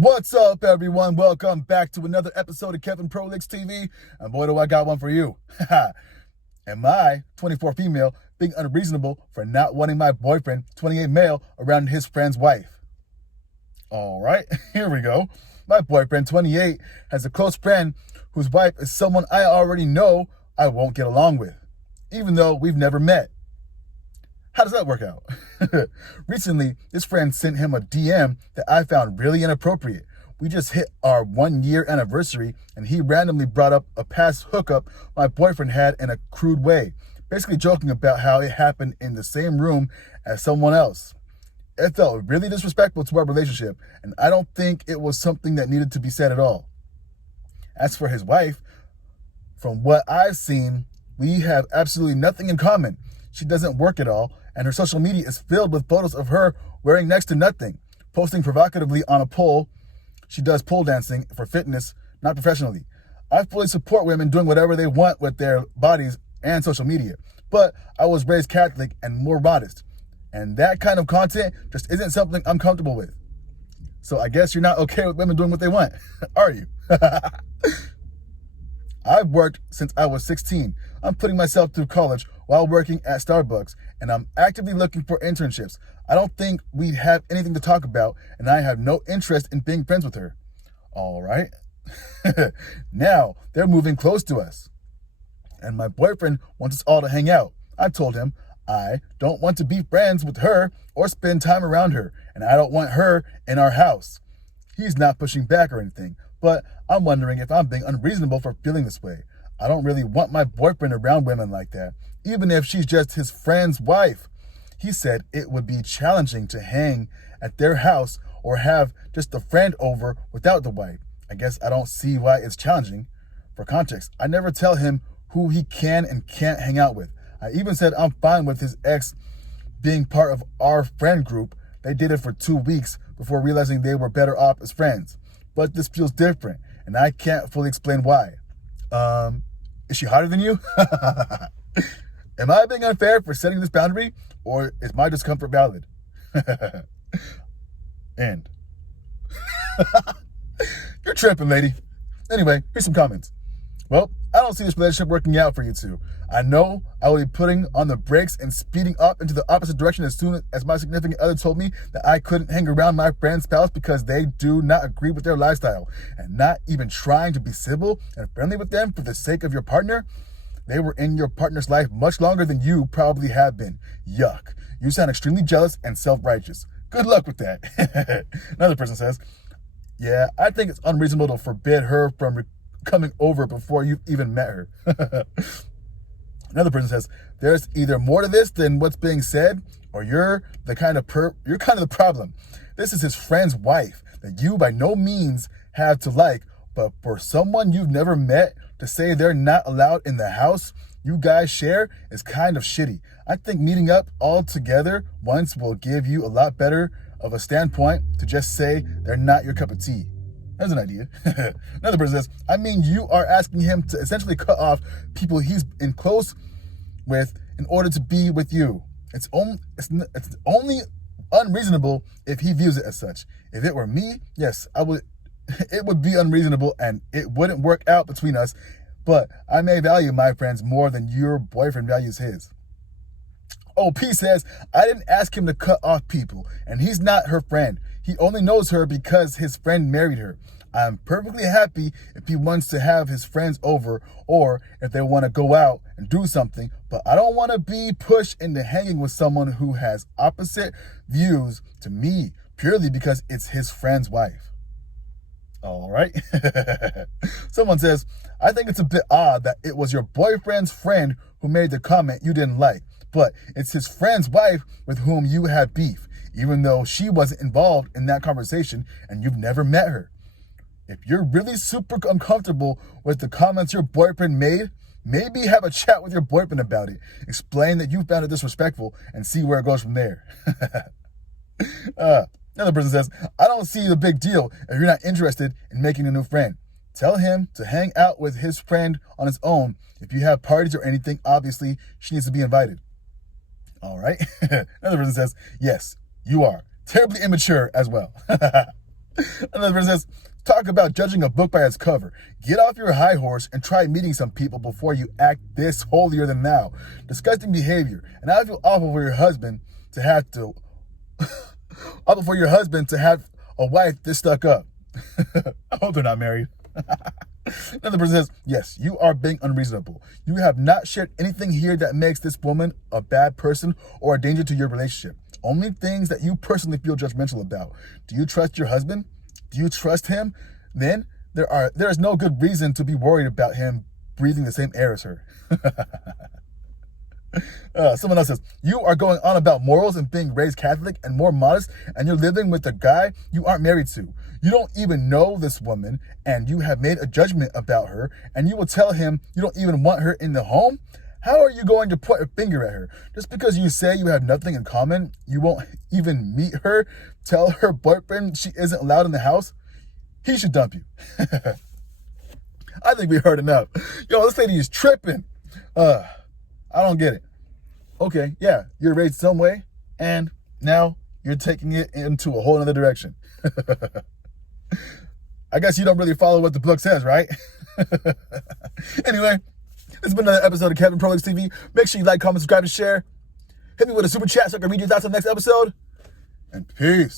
What's up, everyone? Welcome back to another episode of Kevin Prolix TV. And boy, do I got one for you. Am I, 24 female, being unreasonable for not wanting my boyfriend, 28 male, around his friend's wife? All right, here we go. My boyfriend, 28, has a close friend whose wife is someone I already know I won't get along with, even though we've never met. How does that work out? Recently, this friend sent him a DM that I found really inappropriate. We just hit our 1-year anniversary, and he randomly brought up a past hookup my boyfriend had in a crude way, basically joking about how it happened in the same room as someone else. It felt really disrespectful to our relationship, and I don't think it was something that needed to be said at all. As for his wife, from what I've seen, we have absolutely nothing in common. She doesn't work at all, and her social media is filled with photos of her wearing next to nothing, posting provocatively on a pole. She does pole dancing for fitness, not professionally. I fully support women doing whatever they want with their bodies and social media, but I was raised Catholic and more modest, and that kind of content just isn't something I'm comfortable with. So I guess you're not okay with women doing what they want, are you? I've worked since I was 16. I'm putting myself through college while working at Starbucks, and I'm actively looking for internships. I don't think we'd have anything to talk about, and I have no interest in being friends with her. All right. Now they're moving close to us, and my boyfriend wants us all to hang out. I told him I don't want to be friends with her or spend time around her, and I don't want her in our house. He's not pushing back or anything, but I'm wondering if I'm being unreasonable for feeling this way. I don't really want my boyfriend around women like that, even if she's just his friend's wife. He said it would be challenging to hang at their house or have just a friend over without the wife. I guess I don't see why it's challenging. For context, I never tell him who he can and can't hang out with. I even said I'm fine with his ex being part of our friend group. They did it for 2 weeks before realizing they were better off as friends. But this feels different, and I can't fully explain why. Is she hotter than you? Am I being unfair for setting this boundary, or is my discomfort valid? End. You're tripping, lady. Anyway, here's some comments. Well, I don't see this relationship working out for you two. I know I will be putting on the brakes and speeding up into the opposite direction as soon as my significant other told me that I couldn't hang around my friend's spouse because they do not agree with their lifestyle, and not even trying to be civil and friendly with them for the sake of your partner. They were in your partner's life much longer than you probably have been. Yuck. You sound extremely jealous and self-righteous. Good luck with that. Another person says, yeah, I think it's unreasonable to forbid her from coming over before you've even met her. Another person says, there's either more to this than what's being said, or you're kind of the problem. This is his friend's wife that you by no means have to like, but for someone you've never met to say they're not allowed in the house you guys share is kind of shitty. I think meeting up all together once will give you a lot better of a standpoint to just say they're not your cup of tea. There's an idea. Another person says, I mean, you are asking him to essentially cut off people he's in close with in order to be with you. It's only unreasonable if he views it as such. If it were me, yes, I would. It would be unreasonable and it wouldn't work out between us, but I may value my friends more than your boyfriend values his. OP says, I didn't ask him to cut off people, and he's not her friend. He only knows her because his friend married her. I'm perfectly happy if he wants to have his friends over or if they want to go out and do something, but I don't want to be pushed into hanging with someone who has opposite views to me purely because it's his friend's wife. All right. Someone says, I think it's a bit odd that it was your boyfriend's friend who made the comment you didn't like, but it's his friend's wife with whom you had beef, even though she wasn't involved in that conversation and you've never met her. If you're really super uncomfortable with the comments your boyfriend made, maybe have a chat with your boyfriend about it. Explain that you found it disrespectful and see where it goes from there. Another person says, I don't see the big deal if you're not interested in making a new friend. Tell him to hang out with his friend on his own. If you have parties or anything, obviously she needs to be invited. All right. Another person says, yes, you are terribly immature as well. Another person says, talk about judging a book by its cover. Get off your high horse and try meeting some people before you act this holier than thou. Disgusting behavior. And I feel awful for your husband to have to, awful for your husband to have a wife this stuck up. I hope they're not married. Another person says, yes, you are being unreasonable. You have not shared anything here that makes this woman a bad person or a danger to your relationship. Only things that you personally feel judgmental about. Do you trust your husband? Do you trust him? Then there is no good reason to be worried about him breathing the same air as her. Someone else says, you are going on about morals and being raised Catholic and more modest, and you're living with a guy you aren't married to. You don't even know this woman, and you have made a judgment about her, and you will tell him you don't even want her in the home? How are you going to point a finger at her? Just because you say you have nothing in common, you won't even meet her, tell her boyfriend she isn't allowed in the house? He should dump you. I think we heard enough. Yo, this lady is tripping. I don't get it. Okay, yeah, you're raised some way, and now you're taking it into a whole other direction. I guess you don't really follow what the book says, right? Anyway, this has been another episode of Kevin Prolix TV. Make sure you like, comment, subscribe, and share. Hit me with a super chat so I can read your thoughts on the next episode. And peace.